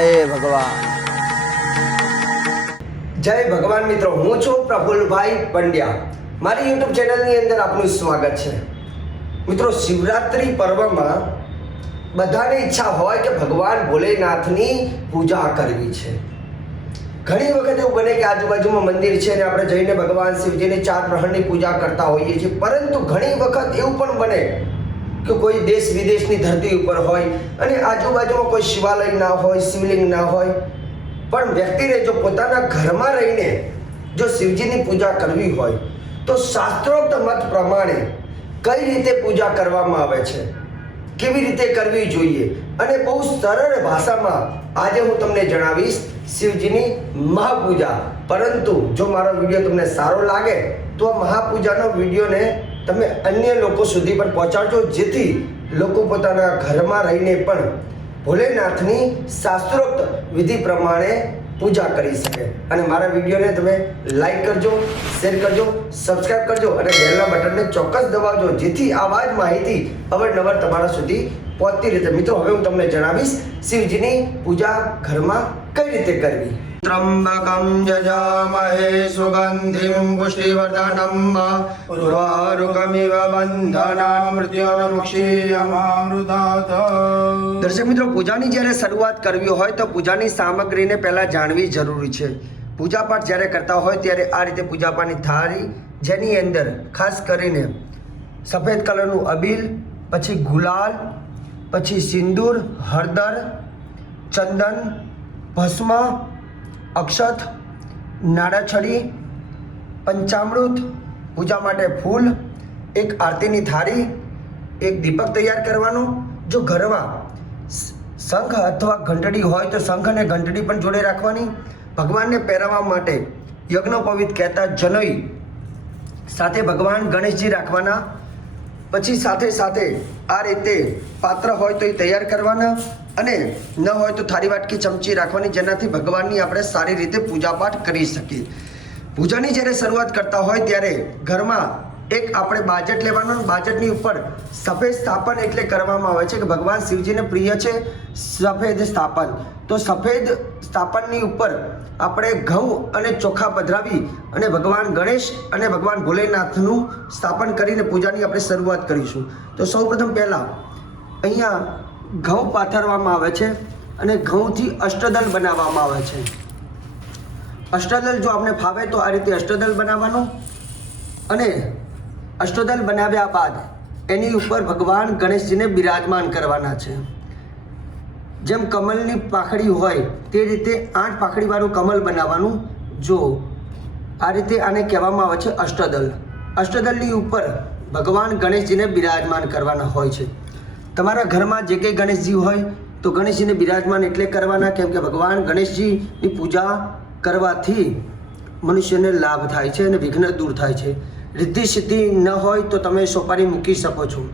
જય ભગવાન. જય ભગવાન મિત્રો, હું છું પ્રફુલભાઈ પંડ્યા. મારી યુટ્યુબ ચેનલની અંદર આપનું સ્વાગત છે. મિત્રો, શિવરાત્રિ પર્વમાં બધાને ઈચ્છા હોય કે ભગવાન ભોલેનાથની પૂજા કરવી છે. ઘણી વખત એવું બને કે આજુબાજુમાં મંદિર છે અને આપણે જઈને ભગવાન શિવજીની ચાર પ્રહરની પૂજા કરતા હોઈએ છીએ, પરંતુ ઘણી વખત એવું પણ બને કે કોઈ દેશ વિદેશની ધરતી ઉપર હોય અને આજુબાજુમાં કોઈ શિવાલય ના હોય, શિવલિંગ ના હોય. પણ વ્યક્તિને જો પોતાના ઘરમાં રહીને જો શિવજીની પૂજા કરવી હોય, તો શાસ્ત્રોક્ત મત પ્રમાણે કઈ રીતે પૂજા કરવામાં આવે છે? કેવી રીતે કરવી જોઈએ? અને બહુ સરળ ભાષામાં આજે હું તમને જણાવીશ શિવજીની મહાપૂજા. પરંતુ જો મારો વીડિયો તમને સારો લાગે, તો આ મહાપૂજાનો વિડીયોને તમે અન્ય લોકો સુધી પણ પહોંચાડજો, જેથી લોકો પોતાના ઘરમાં રહીને પણ ભોલેનાથની શાસ્ત્રોક્ત વિધિ પ્રમાણે પૂજા કરી શકે. અને મારા વિડીયોને તમે લાઈક કરજો શેર કરજો સબસ્ક્રાઇબ કરજો અને બેલના બટનને ચોક્કસ દબાવજો, જેથી આવા જ માહિતી અવારનવાર તમારા સુધી પહોંચતી રીતે મિત્રો, હવે હું તમને જણાવીશ શિવજીની પૂજા ઘરમાં કઈ રીતે કરવી. ત્રંબકમ यजामहे સુગંધિમ पुष्टिवर्धनम् उर्वारुकमिव બંધનામૃત્યોર્મુક્ષીયમામૃતાત દર્શક મિત્રો, પૂજાની જ્યારે શરૂઆત કરવી હોય તો પૂજાની સામગ્રીને પહેલાં જાણવી જરૂરી છે. પૂજાપાઠ જ્યારે કરતા હોય ત્યારે આ રીતે પૂજાપાઠની થાળી, જેની અંદર ખાસ કરીને સફેદ કલરનું અબીલ, પછી ગુલાલ, પછી સિંદૂર, હળદર, ચંદન, ભસ્મ અક્ષત નાળાછડી પંચામૃત, પૂજા માટે ફૂલ, એક આરતીની થાળી, એક દીપક તૈયાર કરવાનો. જો ઘરમાં શંખ અથવા ઘંટડી હોય તો શંખ અને ઘંટડી પણ જોડે રાખવાની. ભગવાનને પહેરાવવા માટે યજ્ઞોપવિત કહેતા જનોઈ સાથે ભગવાન ગણેશજી રાખવાના. પછી સાથે સાથે આ રીતે પાત્ર હોય તો એ તૈયાર કરવાના. અને ન હોય તો થાળી વાટકી ચમચી રાખવાની જેનાથી ભગવાનની આપણે સારી રીતે પૂજાપાઠ કરી શકીએ. પૂજાની જ્યારે શરૂઆત કરતા હોય ત્યારે ઘરમાં એક આપણે બાજટ લેવાનું બાજટની ઉપર સફેદ સ્થાપન એટલે કરવામાં આવે છે કે ભગવાન શિવજીને પ્રિય છે સફેદ સ્થાપન. તો સફેદ સ્થાપનની ઉપર આપણે ઘઉં અને ચોખા પધરાવી અને ભગવાન ગણેશ અને ભગવાન ભોલેનાથનું સ્થાપન કરીને પૂજાની આપણે શરૂઆત કરીશું. તો સૌપ્રથમ પહેલાં અહીંયા ઘઉં પાથરવામાં આવે છે અને ઘઉંથી અષ્ટદલ બનાવવામાં આવે છે. અષ્ટદલ જો આપણે ફાવે તો આ રીતે અષ્ટદલ બનાવવાનું અને અષ્ટદલ બનાવ્યા બાદ એની ઉપર ભગવાન ગણેશજીને બિરાજમાન કરવાના છે. જેમ કમલની પાખડી હોય તે રીતે આઠ પાખડીવાળું કમલ બનાવવાનું જો આ રીતે આને કહેવામાં આવે છે અષ્ટદલ. અષ્ટદલની ઉપર ભગવાન ગણેશજીને બિરાજમાન કરવાના હોય છે. તમારા ઘરમાં જે કંઈ ગણેશજી હોય, તો ગણેશજીને બિરાજમાન એટલે કરવાના, કેમ કે ભગવાન ગણેશજીની પૂજા કરવાથી મનુષ્યને લાભ થાય છે અને વિઘ્ન દૂર થાય છે. રિદ્ધિ સિદ્ધિ ન હોય તો તમે સોપારી મૂકી શકો છો.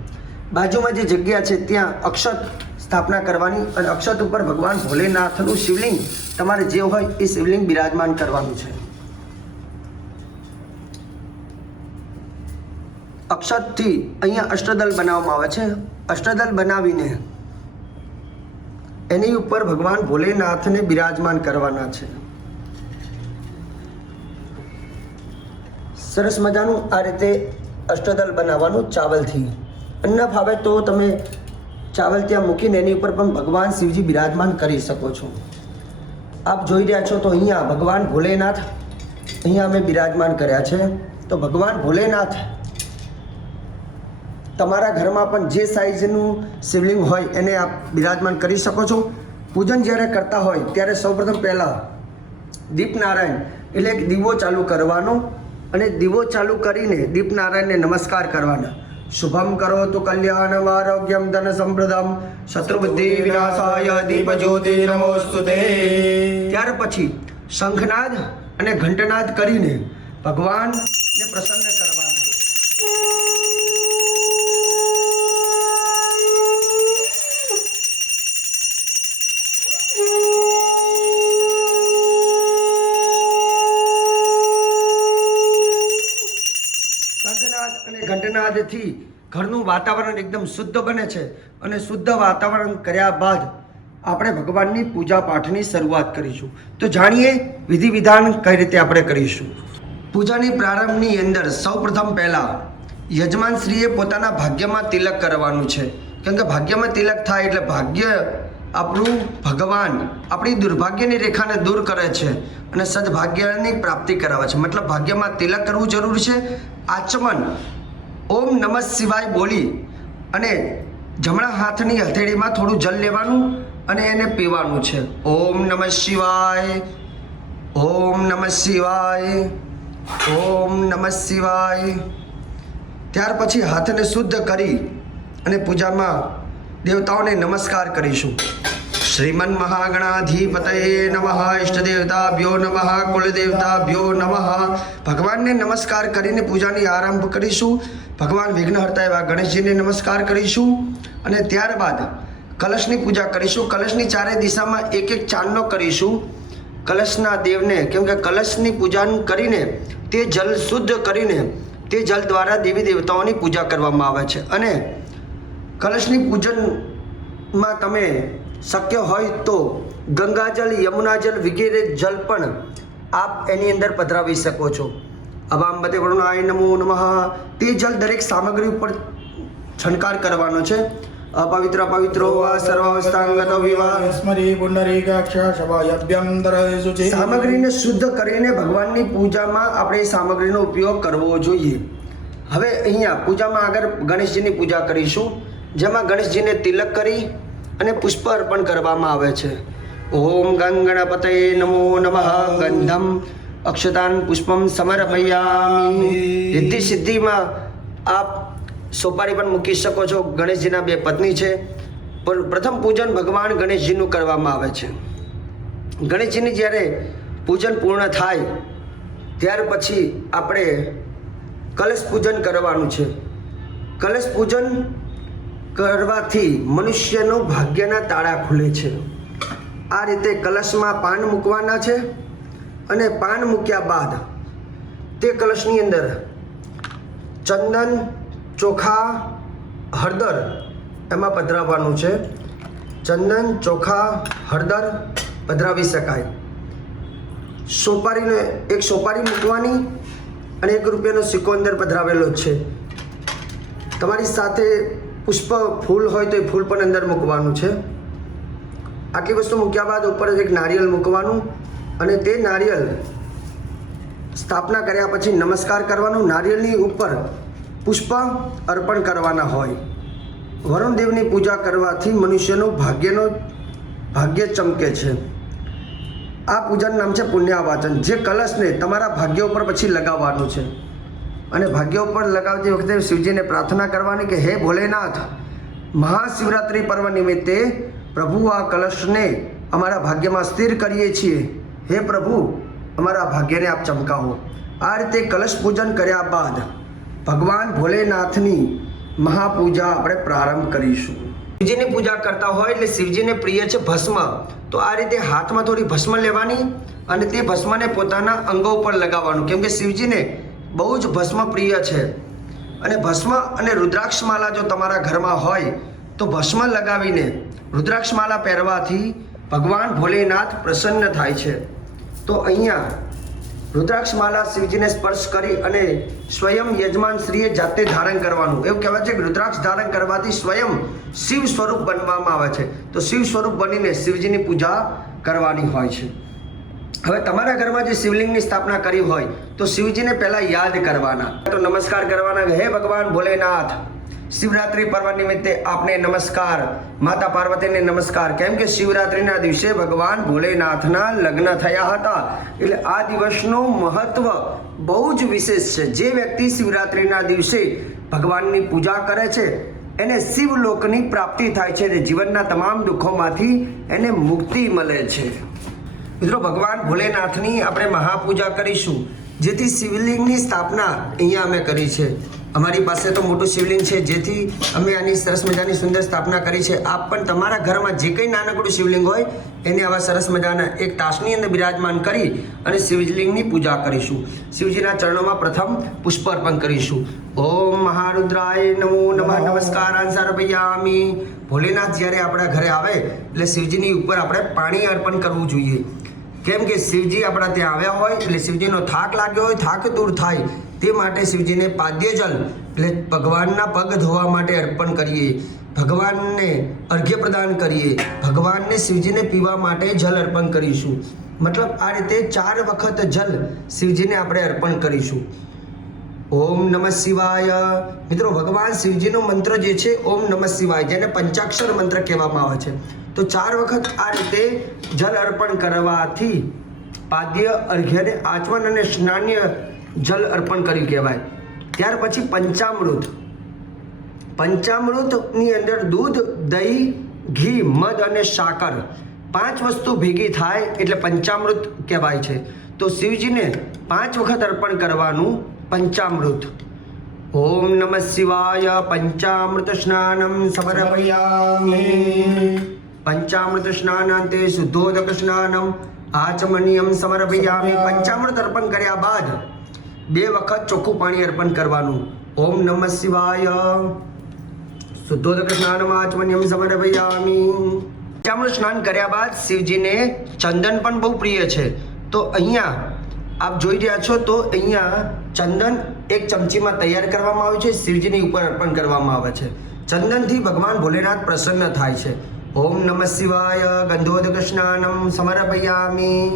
બાજુમાં જે જગ્યા છે, ત્યાં અક્ષત સ્થાપના કરવાની અને અક્ષત ઉપર ભગવાન ભોલેનાથનું શિવલિંગ તમારે જે હોય એ શિવલિંગ બિરાજમાન કરવાનું છે. અક્ષતથી અહીંયા અષ્ટદલ બનાવવામાં આવે છે. અષ્ટદલ બનાવીને એની ઉપર ભગવાન ભોલેનાથને બિરાજમાન કરવાના છે. સરસ મજાનું આ રીતે અષ્ટદલ બનાવવાનું ચાવલથી. અન્ન ફાવે તો તમે ચાવલ ત્યાં મૂકીને એની ઉપર પણ ભગવાન શિવજી બિરાજમાન કરી શકો છો. આપ જોઈ રહ્યા છો તો અહીંયા ભગવાન ભોલેનાથ અહીંયા અમે બિરાજમાન કર્યા છે. તો ભગવાન ભોલેનાથ તમારા ઘરમાં પણ જે સાઇઝનું શિવલિંગ હોય એને આપ બિરાજમાન કરી શકો છો. પૂજન જ્યારે કરતા હોય ત્યારે સૌપ્રથમ પહેલાં દીપનારાયણ એટલે દીવો ચાલુ કરવાનો અને દીવો ચાલુ કરીને દીપનારાયણને નમસ્કાર કરવાના. શુભમ કરો તો કલ્યાણમ આરોગ્યમ ધન સંપ્રદમ. શત્રુબુદ્ધિ વિનાશાય દીપ જ્યોતિ નમોસ્તુતે ત્યાર પછી શંખનાદ અને ઘંટનાદ કરીને ભગવાનને પ્રસન્ન કરવાના. ઘંટનાદથી ઘરનું વાતાવરણ એકદમ શુદ્ધ બને છે અને શુદ્ધ વાતાવરણ કર્યા બાદ આપણે ભગવાનની પૂજા પાઠની શરૂઆત કરીશું. તો જાણીએ વિધિ વિધાન કઈ રીતે આપણે કરીશું. પૂજાની પ્રારંભની અંદર સૌપ્રથમ પહેલાં યજમાનશ્રીએ પોતાના ભાગ્યમાં તિલક કરવાનું છે. કેમ કે ભાગ્યમાં તિલક થાય એટલે ભાગ્ય આપણું ભગવાન આપણી દુર્ભાગ્યની રેખાને દૂર કરે છે અને સદભાગ્યની પ્રાપ્તિ કરાવે છે. મતલબ ભાગ્યમાં તિલક કરવું જરૂરી છે. આચમન ઓમ નમઃ શિવાય બોલી અને જમણા હાથની હથેળીમાં થોડું જલ લેવાનું અને એને પીવાનું છે. ઓમ નમઃ શિવાય, ઓમ નમઃ શિવાય, ઓમ નમઃ શિવાય. ત્યાર પછી હાથને શુદ્ધ કરી અને પૂજામાં દેવતાઓને નમસ્કાર કરીશું. શ્રીમન મહાગણાધિપતયે નમઃ ઇષ્ટદેવતાભ્યો નમઃ કુલદેવતાભ્યો નમઃ. ભગવાનને નમસ્કાર કરીને પૂજાની આરંભ કરીશું. ભગવાન વિઘ્નહર્તા એવા ગણેશજીને નમસ્કાર કરીશું અને ત્યારબાદ કલશની પૂજા કરીશું. કલશની ચારે દિશામાં એક એક ચાંદલો કરીશું. કલશના દેવને, કેમ કે કલશની પૂજા કરીને તે જલ શુદ્ધ કરીને તે જલ દ્વારા દેવી દેવતાઓની પૂજા કરવામાં આવે છે. અને કલશની પૂજનમાં તમે શક્ય હોય તો ગંગાજલ યમુનાજલ વગેરે જલ પણ આપ એની અંદર પધરાવી શકો છો. અવાંબતે વરુણાય નમો નમઃ. તે જલ દરેક સામગ્રી ઉપર છંટકાર કરવાનો છે. અપવિત્ર પવિત્રો વા સર્વાવસ્થાંગત વિવાહ સ્મરી પુંડરીકાક્ષ શવાયભ્યંતરેષુ ચે સામગ્રીને શુદ્ધ કરીને ભગવાનની પૂજામાં આપણે સામગ્રીનો ઉપયોગ કરવો જોઈએ. હવે અહીંયા પૂજામાં આગળ ગણેશજીની પૂજા કરીશું. જેમાં ગણેશજીને તિલક કરી અને પુષ્પ અર્પણ કરવામાં આવે છે. ઓમ ગંગણપતય નમો નમઃ. ગંધમ અક્ષતાન પુષ્પમ સમર્પયામી. રિદ્ધિ સિદ્ધિમાં આપ સોપારી પણ મૂકી શકો છો. ગણેશજીના બે પત્ની છે. પણ પ્રથમ પૂજન ભગવાન ગણેશજીનું કરવામાં આવે છે. ગણેશજીની જ્યારે પૂજન પૂર્ણ થાય, ત્યાર પછી આપણે કલશ પૂજન કરવાનું છે. કલશ પૂજન કરવાથી મનુષ્યનું ભાગ્યના તાળા ખુલે છે. આ રીતે કલશમાં પાન મૂકવાના છે. અને પાન મૂક્યા બાદ તે કલશની અંદર ચંદન, ચોખા, હળદર, એમાં પધરાવવાનું છે. ચંદન, ચોખા, હળદર પધરાવી શકાય. સોપારીને એક સોપારી મૂકવાની અને એક રૂપિયાનો સિક્કો અંદર પધરાવેલો છે. તમારી સાથે પુષ્પ ફૂલ હોય તો એ ફૂલ પણ અંદર મૂકવાનું છે. આટલી વસ્તુ મૂક્યા બાદ ઉપર એક નારિયેળ મૂકવાનું. અને તે નારિયેળ સ્થાપના કર્યા પછી નમસ્કાર કરવાનું નારિયેળની ઉપર પુષ્પ અર્પણ કરવાના હોય. વરુણદેવની પૂજા કરવાથી મનુષ્યનો ભાગ્યનો ભાગ્ય ચમકે છે. આ પૂજાનું નામ છે પુણ્યાવાચન. જે કલશને તમારા ભાગ્ય ઉપર પછી લગાવવાનું છે. અને ભાગ્ય ઉપર લગાવતી વખતે શિવજીને પ્રાર્થના કરવાની કે, હે ભોલેનાથ, મહાશિવરાત્રિ પર્વ નિમિત્તે પ્રભુ આ કલશને અમારા ભાગ્યમાં સ્થિર કરીએ છીએ. હે પ્રભુ, અમારા ભાગ્યને આપ ચમકાવો. આ રીતે કલશ પૂજન કર્યા બાદ ભગવાન ભોલેનાથની મહાપૂજા આપણે પ્રારંભ કરીશું. શિવજીની પૂજા કરતા હોય એટલે શિવજીને પ્રિય છે ભસ્મ. તો આ રીતે હાથમાં થોડી ભસ્મ લેવાની અને તે ભસ્મને પોતાના અંગો ઉપર લગાવવાનું. કેમ કે શિવજીને બહુ જ ભસ્મ પ્રિય છે. અને ભસ્મ અને રુદ્રાક્ષમાલા જો તમારા ઘરમાં હોય, તો ભસ્મ લગાવીને રુદ્રાક્ષમાલા પહેરવાથી ભગવાન ભોલેનાથ પ્રસન્ન થાય છે. તો અહીંયા રુદ્રાક્ષમાલા શિવજીને સ્પર્શ કરી અને સ્વયં યજમાન શ્રીએ જાતે ધારણ કરવાનું. એવું કહેવાય છે કે રુદ્રાક્ષ ધારણ કરવાથી સ્વયં શિવ સ્વરૂપ બનવામાં આવે છે. તો શિવ સ્વરૂપ બનીને શિવજીની પૂજા કરવાની હોય છે. હવે તમારા ઘરમાં જે શિવલિંગની સ્થાપના કરી હોય, તો શિવજીને પહેલાં યાદ કરવાના. તો નમસ્કાર કરવાના. હે ભગવાન ભોલેનાથ. શિવરાત્રિ પર્વ નિમિત્તે આપને નમસ્કાર. માતા પાર્વતીને નમસ્કાર. કેમ કે શિવરાત્રિના દિવસે ભગવાન ભોલેનાથના લગ્ન થયા હતા. એટલે આ દિવસનું મહત્વ બહુ જ વિશેષ છે. જે વ્યક્તિ શિવરાત્રિના દિવસે ભગવાનની પૂજા કરે છે, એને શિવલોકની પ્રાપ્તિ થાય છે અને જીવનના તમામ દુઃખોમાંથી એને મુક્તિ મળે છે. મિત્રો, ભગવાન ભોલેનાથની આપણે મહાપૂજા કરીશું, જેથી શિવલિંગની સ્થાપના અહીંયા અમે કરી છે. અમારી પાસે તો મોટું શિવલિંગ છે, જેથી અમે આની સરસ મજાની સુંદર સ્થાપના કરી છે. આપ પણ તમારા ઘરમાં જે કંઈ નાનકડું શિવલિંગ હોય, એને આવા સરસ મજાના એક તાસની અંદર બિરાજમાન કરી અને શિવલિંગની પૂજા કરીશું. શિવજીના ચરણોમાં પ્રથમ પુષ્પ અર્પણ કરીશું. ઓમ મહારુદ્રાય નમો નમઃ. નમસ્કાર આંસારભયામી ભોલેનાથ જ્યારે આપણા ઘરે આવે, એટલે શિવજીની ઉપર આપણે પાણી અર્પણ કરવું જોઈએ. કેમ કે શિવજી આપણા ત્યાં આવ્યા હોય, એટલે શિવજીનો થાક લાગ્યો હોય, થાક દૂર થાય. તે માટે શિવજીને પાદ્યજલ, એટલે ભગવાનના પગ ધોવા માટે અર્પણ કરીએ. ભગવાનને અર્ઘ્ય પ્રદાન કરીએ. ભગવાનને શિવજીને પીવા માટે જલ અર્પણ કરીશું. મતલબ આ રીતે ચાર વખત જલ શિવજીને આપણે અર્પણ કરીશું. ઓમ નમઃ શિવાય. મિત્રો, ભગવાન શિવજીનો મંત્ર જે છે, ઓમ નમઃ શિવાય, જેને પંચાક્ષર મંત્ર કહેવામાં આવે છે. તો ચાર વખત આ રીતે જલ અર્પણ કરવાથી પાદ્ય અર્ઘ્યને આચમન અને સ્નાન્ય જલ અર્પણ કર્યું કહેવાય. ત્યાર પછી પંચામૃત. પંચામૃતની અંદર દૂધ, દહીં, ઘી, મધ અને સાકર પાંચ વસ્તુ ભેગી થાય એટલે પંચામૃત કહેવાય છે. તો શિવજીને પાંચ વખત અર્પણ કરવાનું પંચામૃત. ઓમ નમઃ શિવાય પંચામૃત સ્નાનમ સમર્પયામિ. પંચામૃત સ્નાનાંતે શુદ્ધોદક સ્નાનમ આચમનીયમ સમર્પયામિ. પંચામૃત અર્પણ કર્યા બાદ બે વખત ચોખ્ખું પાણી અર્પણ કરવાનું. ઓમ નમઃ શિવાય. શુદ્ધોદક સ્નાનમ આચમન્યમ સમર્પયામિ. પંચામૃત સ્નાન કર્યા બાદ શિવજીને ચંદન પણ બહુ પ્રિય છે. તો અહીંયા આપ જોઈ રહ્યા છો તો અહીંયા ચંદન એક ચમચીમાં તૈયાર કરવામાં આવે છે, શિવજીની ઉપર અર્પણ કરવામાં આવે છે. ચંદનથી ભગવાન ભોલેનાથ પ્રસન્ન થાય છે. ઓમ નમઃ શિવાય. ગંધોદક સ્નાનમ સમર્પયામિ.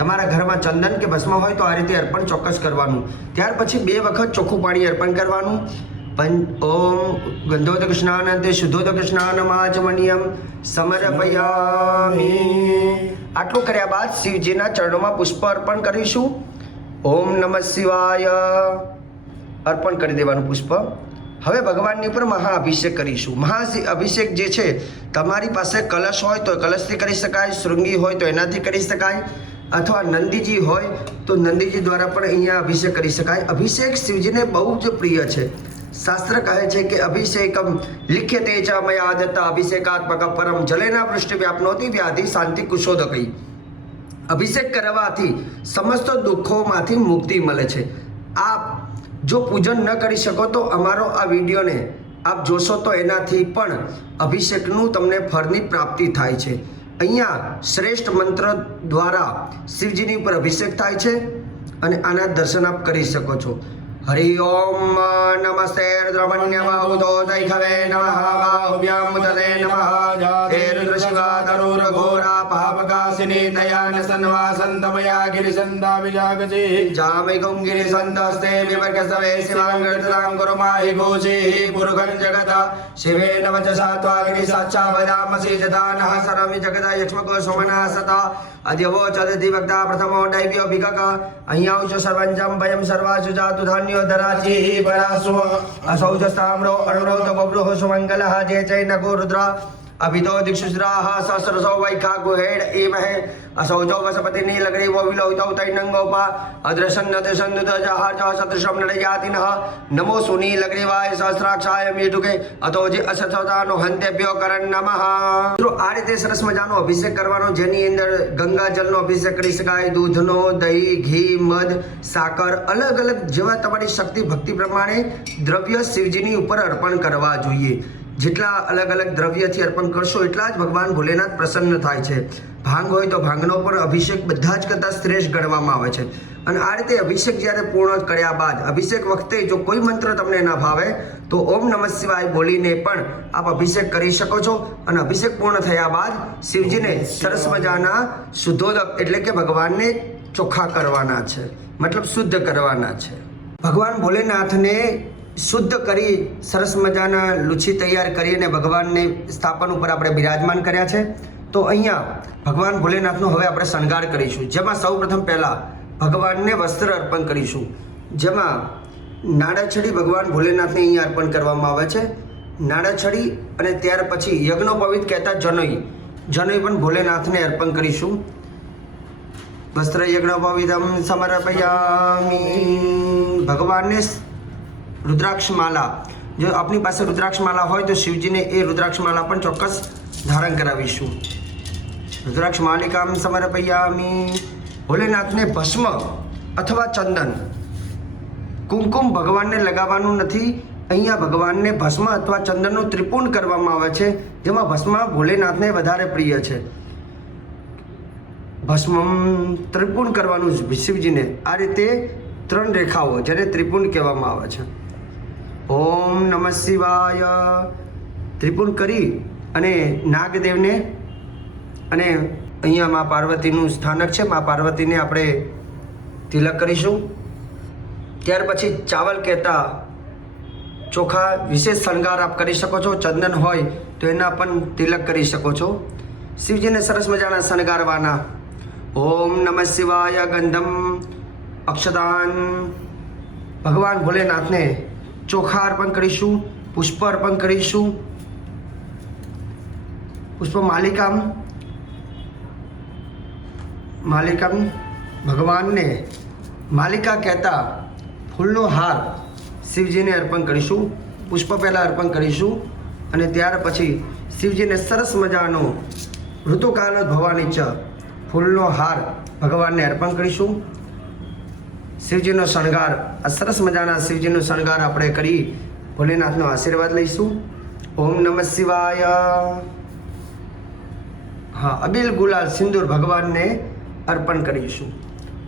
તમારા ઘરમાં ચંદન કે ભસ્મ હોય તો આ રીતે અર્પણ ચોક્કસ કરવાનું. ત્યાર પછી બે વખત ચોખ્ખું પાણી અર્પણ કરવાનું. પં, ઓમ તે શુદ્ધોદક સ્નાન આચમનિયમ સમર્પયામિ. આટલું કર્યા બાદ શિવજીના ચરણોમાં પુષ્પ અર્પણ કરીશું. ઓમ નમઃ શિવાય. અર્પણ કરી દેવાનું પુષ્પ. હવે ભગવાનની ઉપર મહાઅભિષેક કરીશું. મહા અભિષેક જે છે, તમારી પાસે કલશ હોય તો કલશથી કરી શકાય, શૃંગી હોય તો એનાથી કરી શકાય. અથવા નંદીજી હોય તો નંદીજી દ્વારા પણ અહીંયા અભિષેક કરી શકાય. અભિષેક શિવજીને બહુ જ પ્રિય છે. શાસ્ત્ર કહે છે કે અભિષેકમ લિખ્ય તેજા મયા દત્તા અભિષેકાત્મક પરમ જલેના પૃષ્ઠ વ્યાપનોતી વ્યાધિ શાંતિ કુશોદકઈ અભિષેક કરવાથી સમસ્ત દુઃખોમાંથી મુક્તિ મળે છે. આપ જો પૂજન ન કરી શકો તો અમારો આ વિડીયોને આપ જોશો તો એનાથી પણ અભિષેકનું તમને ફળની પ્રાપ્તિ થાય છે. અહીંયા શ્રેષ્ઠ મંત્ર દ્વારા શિવજીની ઉપર અભિષેક થાય છે અને આના દર્શન આપ કરી શકો છો. હરિ ઓમ નમસ્તે દ્રવણ્ય બાહુદો દૈખવે નમઃ બાહુભ્યામ તદે નમઃ હે રુદ્ર શિવા તરુર ઘોરા પાપકાસિની દયાન સન્વાસંતમયા ગિરિસંદા વિજાગજે જામે ગંગિરી સંતસ્તે વિવર્ગસવે શિવાંગર્તલાં ગુરુમાહી ભૂષી પુરુગન જગત શિવે નવચ સાત્વાગિરી સાચા અદ્યવો ચદતિ વક્તા પ્રથમો દૈવ્યો ભિગક અહીંયા ઉચ સર્વંજમ ભયમ સર્વાસુ જાતુ ધાન્યો ધરાચી પરાસુ અસૌચ સ્થામ્રો અરુણો તો બબ્રુઃ સુમંગલઃ જે ચૈનકો રુદ્ર અભિતો દિક્ષુશ્રાહ સહસ્રસો વૈખા ગુહેડ એમહે અસૌજો વસપતિ નીલગરી વો વિલોહિતૌ તૈનંગોપા અદ્રસન્ન દશન્દુત જહાર જહ સદૃશમ નડયાતિનઃ નમો સુનીલગ્રીવાય સહસ્રાક્ષાય મીઠુકે અતો જે અસથતાનો હંત્યભ્યો કરન નમઃ મિત્રો આ રીતે સરસ મજાનો અભિષેક કરવાનો જેની અંદર ગંગાજળનો અભિષેક કરી શકાય દૂધનો દહીં ઘી મધ સાકર અલગ અલગ જેવા તમારી શક્તિ ભક્તિ પ્રમાણે દ્રવ્ય શિવજીની ઉપર અર્પણ કરવા જોઈએ જેટલા અલગ અલગ દ્રવ્યથી અર્પણ કરશો એટલા જ ભગવાન ભોલેનાથ પ્રસન્ન થાય છે. ભાંગ હોય તો ભાંગનો પણ અભિષેક બધા જ કરતાં શ્રેષ્ઠ ગણવામાં આવે છે. અને આ રીતે અભિષેક જ્યારે પૂર્ણ કર્યા બાદ, અભિષેક વખતે જો કોઈ મંત્ર તમને ના ભાવે, તો ઓમ નમઃ શિવાય બોલીને પણ આપ અભિષેક કરી શકો છો. અને અભિષેક પૂર્ણ થયા બાદ શિવજીને સરસ મજાના શુદ્ધોદક એટલે કે ભગવાનને ચોખ્ખા કરવાના છે. મતલબ શુદ્ધ કરવાના છે. ભગવાન ભોલેનાથને શુદ્ધ કરી સરસ મજાના લુછી તૈયાર કરીને ભગવાનને સ્થાપન ઉપર આપણે બિરાજમાન કર્યા છે. તો અહીંયા ભગવાન ભોલેનાથનો હવે આપણે શણગાર કરીશું. જેમાં સૌ પ્રથમ પહેલાં ભગવાનને વસ્ત્ર અર્પણ કરીશું. જેમાં નાડાછડી ભગવાન ભોલેનાથને અહીંયા અર્પણ કરવામાં આવે છે. નાડાછડી અને ત્યાર પછી યજ્ઞોપવિત કહેતા જનોઈ. જનોઈ પણ ભોલેનાથને અર્પણ કરીશું. વસ્ત્ર યજ્ઞોપવિતમ સમર્પયામી. ભગવાનને રુદ્રાક્ષ માલા જો આપની પાસે રુદ્રાક્ષ માલા હોય તો શિવજીને એ રુદ્રાક્ષ માલા પણ ચોક્કસ ધારણ કરાવીશું. રુદ્રાક્ષ માલિકામ સમર્પયામી. ભોલેનાથને ભસ્મ અથવા ચંદન. કુમકુમ ભગવાનને લગાવવાનું નથી. અહીંયા ભગવાનને ભસ્મ અથવા ચંદનનું ત્રિપુણ કરવામાં આવે છે, જેમાં ભસ્મ ભોલેનાથને વધારે પ્રિય છે. ભસ્મ ત્રિપુણ કરવાનું શિવજીને. આ રીતે ત્રણ રેખાઓ જેને ત્રિપુણ કહેવામાં આવે છે. ઓમ નમઃ શિવાય. ત્રિપુર કરી અને નાગદેવને અને અહીંયા મા પાર્વતીનું સ્થાનક છે, મા પાર્વતીને આપણે તિલક કરીશું. ત્યાર પછી ચાવલ કહેતા ચોખા વિશેષ શણગાર આપ કરી શકો છો, ચંદન હોય તો એના પણ તિલક કરી શકો છો. શિવજીને સરસ મજાના શણગારવાના. ઓમ નમઃ શિવાય ગંધમ અક્ષદાન. ભગવાન ભોલેનાથને ચોખા અર્પણ કરીશું, પુષ્પ અર્પણ કરીશું. પુષ્પ માલિકામ. માલિકામ ભગવાનને માલિકા કહેતા ફૂલનો હાર શિવજીને અર્પણ કરીશું. પુષ્પ પહેલાં અર્પણ કરીશું અને ત્યાર પછી શિવજીને સરસ મજાનો ઋતુકાલ ભવાની ચ ફૂલનો હાર ભગવાનને અર્પણ કરીશું. શિવજીનો શણગાર. આ સરસ મજાના શિવજીનો શણગાર આપણે કરી ભોલેનાથનો આશીર્વાદ લઈશું. ઓમ નમઃ શિવાય. હા, અબિલ ગુલાલ સિંદૂર ભગવાનને અર્પણ કરીશું.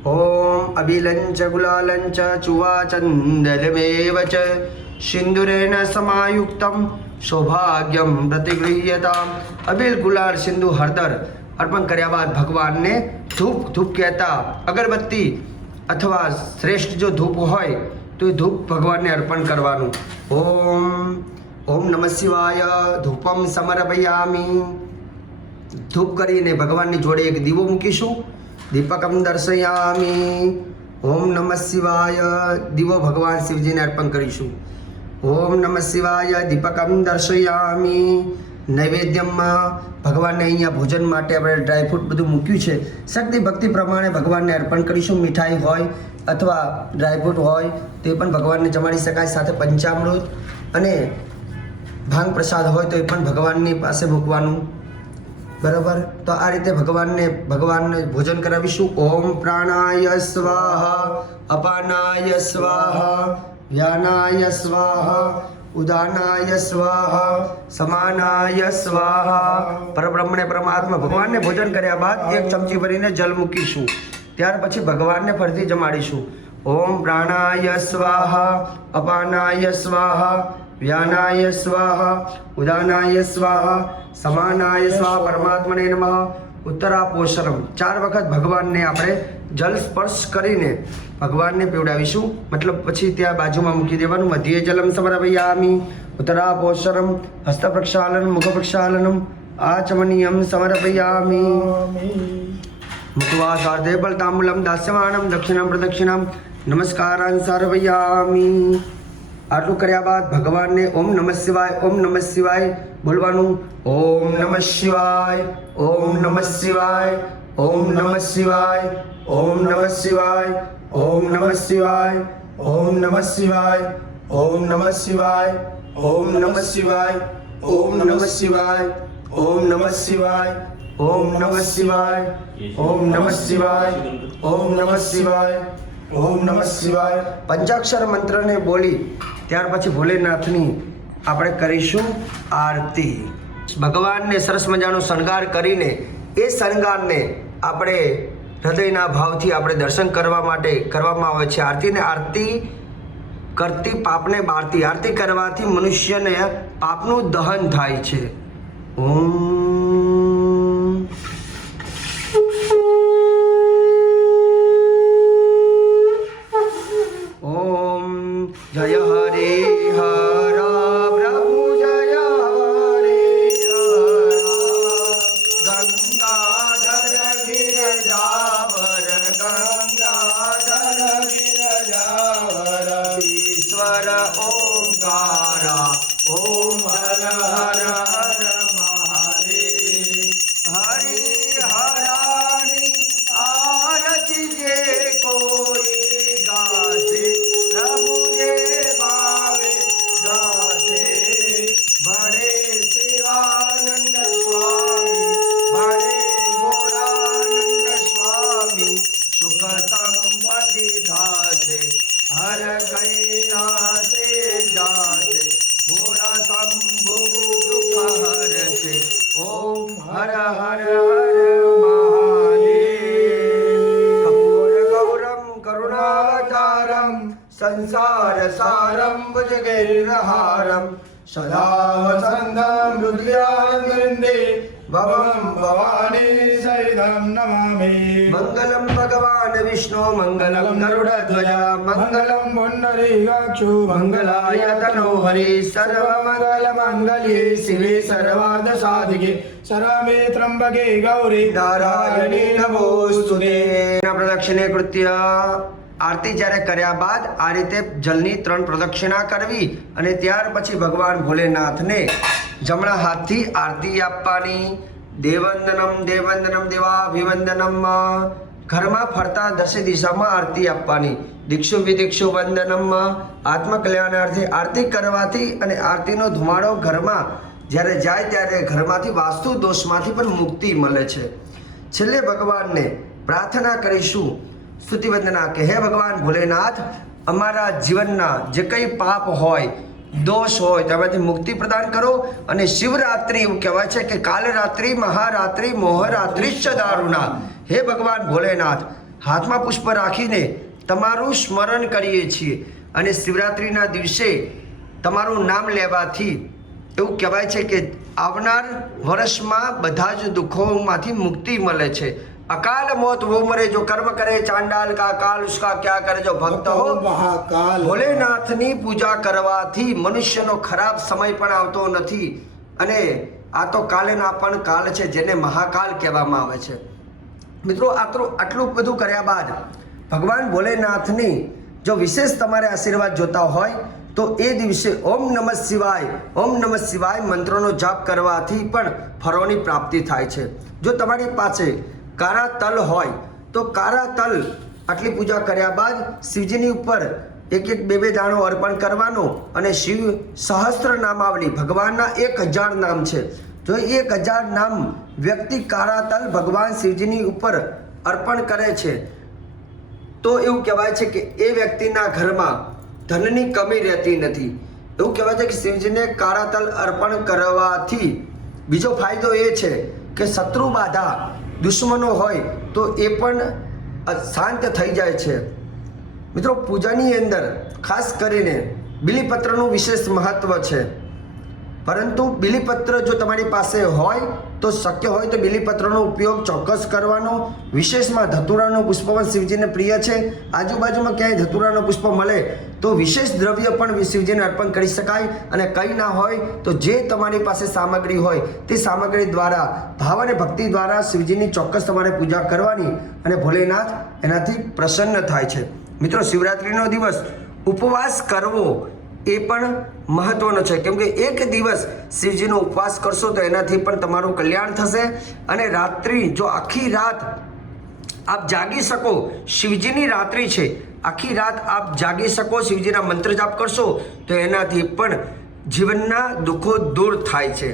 ઓમ અબિલંચ ગુલાલંચ ચુવાચંદરમેવ ચ. સિંદુરેણ સમાયુક્તમ સૌભાગ્યમ પ્રતિગૃહ્યતા અબિલ ગુલાલ સિંધુ હળદર અર્પણ કર્યા બાદ ભગવાનને ધૂપ ધૂપ કહેતા અગરબત્તી અથવા શ્રેષ્ઠ જો ધૂપ હોય, તો એ ધૂપ ભગવાનને અર્પણ કરવાનું. ઓમ ઓમ નમઃ શિવાય, ધૂપમ સમર્પયામી. ધૂપ કરીને ભગવાનની જોડે એક દીવો મૂકીશું. દીપકમ દર્શયામી. ઓમ નમઃ શિવાય, દીવો ભગવાન શિવજીને અર્પણ કરીશું. ઓમ નમઃ શિવાય, દીપકમ દર્શયામી. નૈવેદ્યમાં ભગવાનને અહીંયા ભોજન માટે આપણે ડ્રાયફ્રૂટ બધું મૂક્યું છે. શક્તિ ભક્તિ પ્રમાણે ભગવાનને અર્પણ કરીશું. મીઠાઈ હોય અથવા ડ્રાયફ્રૂટ હોય તે પણ ભગવાનને જમાડી શકાય. સાથે પંચામૃત અને ભાંગ પ્રસાદ હોય તો એ પણ ભગવાનની પાસે મૂકવાનું. બરાબર? તો આ રીતે ભગવાનને ભગવાનને ભોજન કરાવીશું. ઓમ પ્રાણાય સ્વાહા, અપાનાય સ્વાહા વ્યાનાય સ્વાહા ઉદાનાય સ્વાહા, સમાનાય સ્વાહા. પરબ્રહ્મણે પરમાત્મા ભગવાનને ભોજન કર્યા બાદ એક ચમચી ભરીને જલ મૂકીશું. ત્યાર પછી ભગવાનને ફરીથી જમાડીશું. ઓમ પ્રાણાય સ્વાહા, અપાનાય સ્વાહા, વ્યાનાય સ્વાહા, ઉદાનાય સ્વાહા, સમાનાય સ્વાહા. પરમાત્મને નમઃ. ઉત્તરાપોષરમ. ચાર વખત ભગવાનને આપણે જલ સ્પર્શ કરીને ભગવાનને પીવડાવીશું. મતલબ પછી ત્યાં બાજુમાં મૂકી દેવાનું. મધ્યે જલમ સમર્પયામી ઉત્તરાપોષરમ હસ્ત પ્રક્ષાલન મુખ પ્રક્ષાલનમ આચમનીયમ સમર્પયામી. મુખવા શાર્દે બલતાંબુલમ દાસ્યમાનમ, દક્ષિણમ પ્રદક્ષિણમ, નમસ્કારાન સર્વયામી આટલું કર્યા બાદ ભગવાનને ઓમ નમઃ શિવાય, ઓમ નમઃ શિવાય બોલવાનું. ઓમ નમઃ શિવાય, ઓમ નમઃ શિવાય, ઓમ નમઃ શિવાય, ઓમ નમઃ શિવાય ઓમ નમઃ શિવાય ઓમ નમઃ શિવાય ઓમ નમઃ શિવાય ઓમ નમઃ શિવાય ઓમ નમઃ શિવાય ઓમ નમઃ શિવાય ઓમ નમઃ શિવાય ઓમ નમઃ શિવાય ઓમ નમઃ શિવાય ઓમ નમઃ શિવાય પંચાક્ષર મંત્રને બોલી ત્યાર પછી ભોલેનાથની આપણે કરીશું આરતી ભગવાનને સરસ મજાનો શણગાર કરીને એ શણગારને આપણે હૃદયના ભાવથી આપણે દર્શન કરવા માટે કરવામાં આવે છે. આરતીને આરતી કરતી પાપને બાળતી. આરતી કરવાથી મનુષ્યને પાપનું દહન થાય છે. ઓમ શિવે સર્વાર્થ સાધિકે સર્વમે ત્રંબકે ગૌરી નારાયણી નમોસ્તુતે એના પ્રદક્ષિણે કૃત્ય. આરતી જ્યારે કર્યા બાદ આ રીતે જલની ત્રણ પ્રદક્ષિણા કરવી અને ત્યાર પછી ભગવાન ભોલેનાથને જમણા હાથથી આરતી આપવાની. દેવંદનમ દેવંદનમ, દેવાભિવંદનમ. ઘરમાં ફરતા દસે દિશામાં આરતી આપવાની. દીક્ષુ વિદીક્ષુ વંદનમમાં આત્મકલ્યાણાર્થે આરતી કરવાથી અને આરતીનો ધુમાડો ઘરમાં જ્યારે જાય ત્યારે ઘરમાંથી વાસ્તુ દોષમાંથી પણ મુક્તિ મળે છે. છેલ્લે ભગવાનને પ્રાર્થના કરીશું. સ્તુતિવંદના કે હે ભગવાન ભોલેનાથ, અમારા જીવનના જે કંઈ પાપ હોય, દોષ હોય, તેમાંથી મુક્તિ પ્રદાન કરો અને શિવરાત્રિ એવું કહેવાય છે કે કાલરાત્રિ, મહારાત્રિ, મોહરાત્રિ દારૂના હે ભગવાન ભોલેનાથ હાથમાં પુષ્પ રાખીને તમારું સ્મરણ કરીએ છીએ અને શિવરાત્રિના દિવસે તમારું નામ લેવાથી એવું કહેવાય છે કે આવનાર વર્ષમાં બધા જ દુઃખોમાંથી મુક્તિ મળે છે. અકાલ મોત વો મરે જો કર્મ કરે ચાંડાલ કા કાલ ઉસકા ક્યા કરે જો ભક્ત હો મહાકાલ. ભોલેનાથની પૂજા કરવાથી મનુષ્યનો ખરાબ સમય પણ આવતો નથી અને આ તો કાલેના પણ કાલ છે જેને મહાકાલ કહેવામાં આવે છે. મિત્રો આટલું આટલું બધું કર્યા બાદ ભગવાન ભોલેનાથની જો વિશેષ તમારે આશીર્વાદ જોતા હોય, તો એ દિવસે ઓમ નમઃ શિવાય, ઓમ નમઃ શિવાય મંત્રોનો જાપ કરવાથી પણ ફળોની પ્રાપ્તિ થાય છે. જો તમારી પાસે કારા તલ હોય, તો કારા તલ આટલી પૂજા કર્યા બાદ શિવજીની ઉપર એક એક બે બે દાણો અર્પણ કરવાનો અને શિવ સહસ્ત્ર નામાવલી, ભગવાનના એક હજાર નામ છે. જો એક હજાર નામ વ્યક્તિ કાળા તલ ભગવાન શિવજીની ઉપર અર્પણ કરે છે. તો એવું કહેવાય છે કે એ વ્યક્તિના ઘરમાં ધનની કમી રહેતી નથી. એવું કહેવાય છે કે શિવજીને કાળા તલ અર્પણ કરવાથી બીજો ફાયદો એ છે કે શત્રુ બાધા દુશ્મનો હોય તો એ પણ શાંત થઈ જાય છે. મિત્રો, પૂજાની અંદર ખાસ કરીને બિલીપત્રનું વિશેષ મહત્ત્વ છે. પરંતુ બિલીપત્ર જો તમારી પાસે હોય તો શક્ય હોય તો બિલીપત્રનો ઉપયોગ ચોક્કસ કરવાનો. વિશેષમાં ધતુરાનું પુષ્પ પણ શિવજીને પ્રિય છે. આજુબાજુમાં ક્યાંય ધતુરાનું પુષ્પ મળે તો વિશેષ દ્રવ્ય પણ શિવજીને અર્પણ કરી શકાય અને કંઈ ના હોય તો જે તમારી પાસે સામગ્રી હોય તે સામગ્રી દ્વારા, ભાવ અને ભક્તિ દ્વારા શિવજીની ચોક્કસ તમારે પૂજા કરવાની અને ભોલેનાથ એનાથી પ્રસન્ન થાય છે. મિત્રો, શિવરાત્રિનો દિવસ ઉપવાસ કરવો એ પણ મહત્વનો છે. કેમ કે એક દિવસ શિવજીનો ઉપવાસ કરશો તો એનાથી પણ તમારું કલ્યાણ થશે અને રાત્રિ જો આખી રાત આપ જાગી શકો, શિવજીની રાત્રિ છે, આખી રાત આપ જાગી શકો, શિવજીના મંત્ર જાપ કરશો તો એનાથી પણ જીવનના દુઃખો દૂર થાય છે.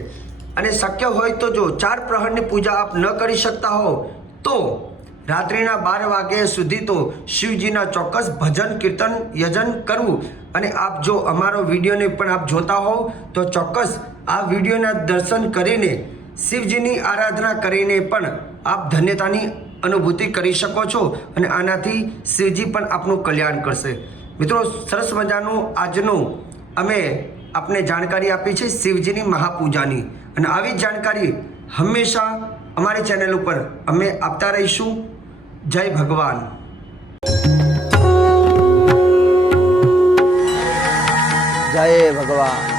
અને શક્ય હોય તો જો ચાર પ્રહરની પૂજા આપ ન કરી શકતા હો, તો રાત્રિના બાર વાગ્યા સુધી તો શિવજીના ચોક્કસ ભજન, કીર્તન, યજન કરવું અને આપ જો અમારો વિડીયોને પણ આપ જોતા હોવ, તો ચોક્કસ આ વિડીયોના દર્શન કરીને, શિવજીની આરાધના કરીને પણ આપ ધન્યતાની અનુભૂતિ કરી શકો છો અને આનાથી શિવજી પણ આપનું કલ્યાણ કરશે. મિત્રો, સરસ મજાનું આજનું અમે આપને જાણકારી આપી છે શિવજીની મહાપૂજાની. અને આવી જાણકારી હંમેશા અમારી ચેનલ ઉપર અમે આપતા રહીશું. જય ભગવાન. જય ભગવાન.